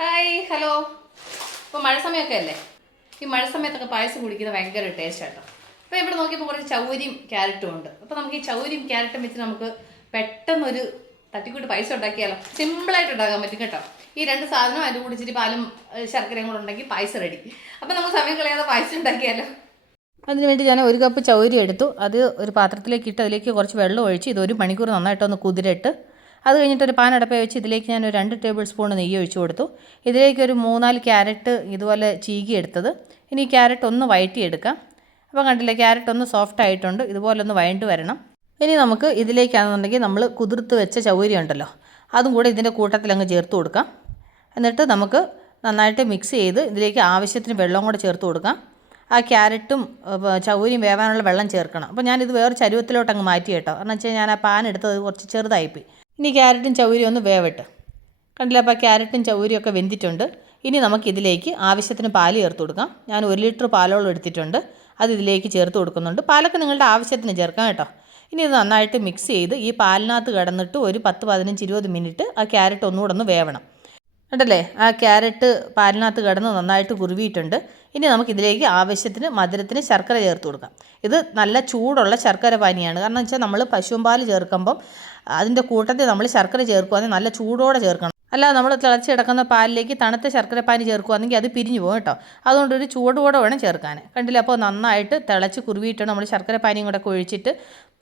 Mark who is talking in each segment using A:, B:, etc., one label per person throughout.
A: Hi hello. ഇപ്പോൾ മഴ സമയമൊക്കെ അല്ലേ? ഈ മഴ സമയത്തൊക്കെ പായസം കുടിക്കുന്നത് ഭയങ്കര ടേസ്റ്റ് ആട്ടോ. അപ്പോൾ ഇവിടെ നോക്കിയപ്പോൾ കുറച്ച് ചൗരിയും ക്യാരറ്റും ഉണ്ട്. അപ്പോൾ നമുക്ക് ഈ ചൗരിയും ക്യാരറ്റും വെച്ച് നമുക്ക് പെട്ടെന്നൊരു തട്ടിക്കൂട്ട് പൈസ ഉണ്ടാക്കിയാലോ? സിമ്പിളായിട്ട് ഉണ്ടാക്കാൻ പറ്റും കേട്ടോ. ഈ രണ്ട് സാധനവും അതിന്റെ കൂടി ഇച്ചിരി പാലും ശർക്കരയും കൂടെ ഉണ്ടെങ്കിൽ പായസം റെഡി അപ്പോൾ നമുക്ക് സമയം കളയാതെ പായസം ഉണ്ടാക്കിയാലോ?
B: അതിന് വേണ്ടി ഞാൻ ഒരു കപ്പ് ചൗരി എടുത്തു. അത് ഒരു പാത്രത്തിലേക്ക് ഇട്ട് അതിലേക്ക് കുറച്ച് വെള്ളം ഒഴിച്ച് ഇത് ഒരു മണിക്കൂർ നന്നായിട്ടൊന്ന് കുതിരിട്ട് അത് കഴിഞ്ഞിട്ട് ഒരു പാൻ അടപ്പ വെച്ച് ഇതിലേക്ക് ഞാൻ ഒരു രണ്ട് ടേബിൾ സ്പൂൺ നെയ്യ് ഒഴിച്ചു കൊടുത്തു. ഇതിലേക്ക് ഒരു മൂന്നാൽ ക്യാരറ്റ് ഇതുപോലെ ചീകി എടുത്തത്. ഇനി ഈ ക്യാരറ്റ് ഒന്ന് വഴറ്റിയെടുക്കാം അപ്പോൾ കണ്ടില്ലേ ക്യാരറ്റ് ഒന്ന് സോഫ്റ്റ് ആയിട്ടുണ്ട്. ഇതുപോലെ ഒന്ന് വഴണ്ട് വരണം. ഇനി നമുക്ക് ഇതിലേക്കാണെന്നുണ്ടെങ്കിൽ നമ്മൾ കുതിർത്ത് വെച്ച ചൗരി ഉണ്ടല്ലോ അതും കൂടെ ഇതിന്റെ കൂട്ടത്തിൽ അങ്ങ് ചേർത്ത് കൊടുക്കാം. എന്നിട്ട് നമുക്ക് നന്നായിട്ട് മിക്സ് ചെയ്ത് ഇതിലേക്ക് ആവശ്യത്തിന് വെള്ളം കൂടെ ചേർത്ത് കൊടുക്കാം. ആ ക്യാരറ്റും ചൗരിയും വേവാനുള്ള വെള്ളം ചേർക്കണം. അപ്പോൾ ഞാനിത് വേറെ ചരുവത്തിലോട്ട് അങ്ങ് മാറ്റി കേട്ടോ. കാരണം വെച്ചാൽ ഞാൻ ആ പാൻ എടുത്തത് കുറച്ച് ചെറുതായിപ്പോയി. ഇനി ക്യാരറ്റും ചൗരിയും ഒന്ന് വേവട്ട്. കണ്ടില്ല അപ്പോൾ ക്യാരറ്റും ചൗരിയും ഒക്കെ വെന്തിട്ടുണ്ട്. ഇനി നമുക്കിതിലേക്ക് ആവശ്യത്തിന് പാൽ ചേർത്ത് കൊടുക്കാം. ഞാൻ ഒരു ലിറ്റർ പാലോളം എടുത്തിട്ടുണ്ട്. അത് ഇതിലേക്ക് ചേർത്ത് കൊടുക്കുന്നുണ്ട്. പാലൊക്കെ നിങ്ങളുടെ ആവശ്യത്തിന് ചേർക്കാം കേട്ടോ. ഇനി ഇത് നന്നായിട്ട് മിക്സ് ചെയ്ത് ഈ പാലിനകത്ത് കിടന്നിട്ട് ഒരു പത്ത് പതിനഞ്ച് ഇരുപത് മിനിറ്റ് ആ ക്യാരറ്റ് ഒന്നുകൂടെ ഒന്ന് വേവണം. ഉണ്ടല്ലേ ആ ക്യാരറ്റ് പാലിനകത്ത് കിടന്ന് നന്നായിട്ട് കുറുവിയിട്ടുണ്ട്. ഇനി നമുക്ക് ഇതിലേക്ക് ആവശ്യത്തിന് മധുരത്തിന് ശർക്കര ചേർത്ത് കൊടുക്കാം. ഇത് നല്ല ചൂടുള്ള ശർക്കര പാനിയാണ്. കാരണം വെച്ചാൽ നമ്മൾ പശുവും പാൽ ചേർക്കുമ്പം അതിന്റെ കൂട്ടത്തിൽ നമ്മൾ ശർക്കര ചേർക്കുകയാണെങ്കിൽ നല്ല ചൂടോടെ ചേർക്കണം. അല്ല നമ്മൾ തിളച്ച് കിടക്കുന്ന പാലിലേക്ക് തണുത്ത ശർക്കര പാനി ചേർക്കുകയാണെങ്കിൽ അത് പിരിഞ്ഞു പോകും കേട്ടോ. അതുകൊണ്ട് ഒരു ചൂടോടെ വേണം ചേർക്കാൻ കണ്ടില്ല? അപ്പോൾ നന്നായിട്ട് തിളച്ച് കുരുവിയിട്ടാണ് നമ്മൾ ശർക്കര പാനിയും കൂടെ ഒഴിച്ചിട്ട്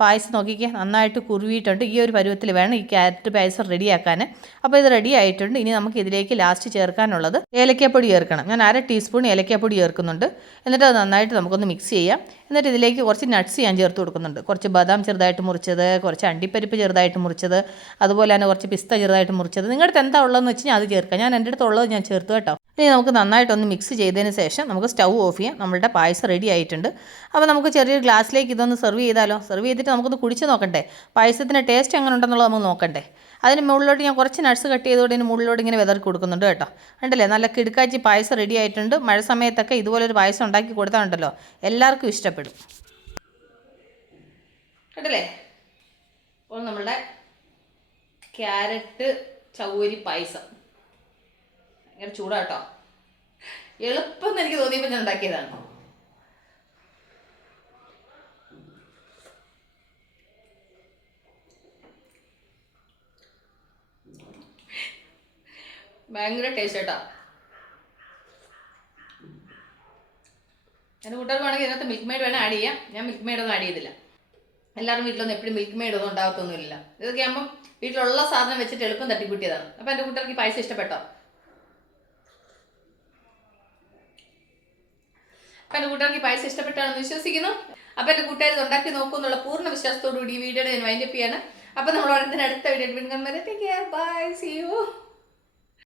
B: പായസം നോക്കിക്കുക നന്നായിട്ട് കുറുവിയിട്ടുണ്ട്. ഈ ഒരു പരുവത്തിൽ വേണം ഈ ക്യാരറ്റ് പായസം റെഡിയാക്കാൻ. അപ്പോൾ ഇത് റെഡി ആയിട്ടുണ്ട്. ഇനി നമുക്ക് ഇതിലേക്ക് ലാസ്റ്റ് ചേർക്കാനുള്ളത് ഏലക്കപ്പൊടി ചേർക്കണം. ഞാൻ അര ടീസ്പൂൺ ഏലക്കപ്പൊടി ചേർക്കുന്നുണ്ട്. എന്നിട്ട് അത് നന്നായിട്ട് നമുക്കൊന്ന് മിക്സ് ചെയ്യാം. എന്നിട്ട് ഇതിലേക്ക് കുറച്ച് നട്ട്സ് ഞാൻ ചേർത്ത് കൊടുക്കുന്നുണ്ട്. കുറച്ച് ബദാം ചെറുതായിട്ട് മുറിച്ചത് കുറച്ച് അണ്ടിപ്പരിപ്പ് ചെറുതായിട്ട് മുറിച്ചത് അതുപോലെ തന്നെ കുറച്ച് പിസ്ത ചെറുതായിട്ട് മുറിച്ചത്. നിങ്ങളുടെ എന്താ ഉള്ളതെന്ന് വെച്ച് ഞാൻ അത് ചേർക്കാം. ഞാൻ എന്റെ അടുത്തുള്ളത് ഞാൻ ചേർത്ത് കേട്ടോ. ഇനി നമുക്ക് നന്നായിട്ടൊന്ന് മിക്സ് ചെയ്തതിന് ശേഷം നമുക്ക് സ്റ്റൗ ഓഫ് ചെയ്യാം. നമ്മളുടെ പായസം റെഡി ആയിട്ടുണ്ട്. അപ്പോൾ നമുക്ക് ചെറിയൊരു ഗ്ലാസ്സിലേക്ക് ഇതൊന്ന് സെർവ് ചെയ്താലോ? സെർവ് ചെയ്തിട്ട് നമുക്കൊന്ന് കുടിച്ച് നോക്കണ്ടേ? പായസത്തിന്റെ ടേസ്റ്റ് എങ്ങനെ ഉണ്ടെന്നുള്ളത് നമുക്ക് നോക്കണ്ടേ? അതിന് മുകളിലോട്ട് ഞാൻ കുറച്ച് നട്ട്സ് കട്ട് ചെയ്തുകൊണ്ട് ഇതിന് മുകളിലോട്ട് ഇങ്ങനെ വെതറി കൊടുക്കുന്നുണ്ട് കേട്ടോ. ഉണ്ടല്ലേ നല്ല കിടുക്കാച്ചി പായസം റെഡി ആയിട്ടുണ്ട്. മഴ സമയത്തൊക്കെ ഇതുപോലൊരു പായസം ഉണ്ടാക്കി കൊടുത്താലുണ്ടല്ലോ? എല്ലാവർക്കും ഇഷ്ടപ്പെടും.
A: കേട്ടല്ലേ അപ്പോൾ നമ്മളുടെ ക്യാരറ്റ് ചൗരി പായസം. ഭയങ്കര ചൂടാട്ടോ. എളുപ്പം എനിക്ക് തോന്നിയപ്പോൾ ഞാൻ ഉണ്ടാക്കിയതാണ്. ഭയങ്കര ടേസ്റ്റ് കേട്ടോ എന്റെ കൂട്ടുകാർക്ക് വേണമെങ്കിൽ ഇതിനകത്ത് മിൽക്ക് മെയ്ഡ് വേണേൽ ആഡ് ചെയ്യാം. ഞാൻ മിൽക്ക് മെയ്ഡ് ഒന്നും ആഡ് ചെയ്തില്ല. എല്ലാവരും വീട്ടിലൊന്നും എപ്പോഴും മിൽക്ക് മെയ്ഡ് ഒന്നും ഉണ്ടാകത്തൊന്നുമില്ല ഇതൊക്കെ ആകുമ്പം വീട്ടിലുള്ള സാധനം വെച്ചിട്ട് എളുപ്പം തട്ടിക്കൂട്ടിയതാണ്. അപ്പം എന്റെ കൂട്ടുകാർക്ക് പായസം ഇഷ്ടപ്പെട്ടോ? അപ്പം എന്റെ കൂട്ടുകാർക്ക് പായസം ഇഷ്ടപ്പെട്ടാണെന്ന് വിശ്വസിക്കുന്നു. അപ്പം എന്റെ കൂട്ടുകാർ ഉണ്ടാക്കി നോക്കൂ എന്നുള്ള പൂർണ വിശ്വാസത്തോടു കൂടി ഈ വീഡിയോയുടെ ഞാൻ വൈൻഡപ്പ് ചെയ്യാണ്. അപ്പം നമ്മൾ ഉടനെ അടുത്ത വീഡിയോ വീണ്ടും ബൈ സി യു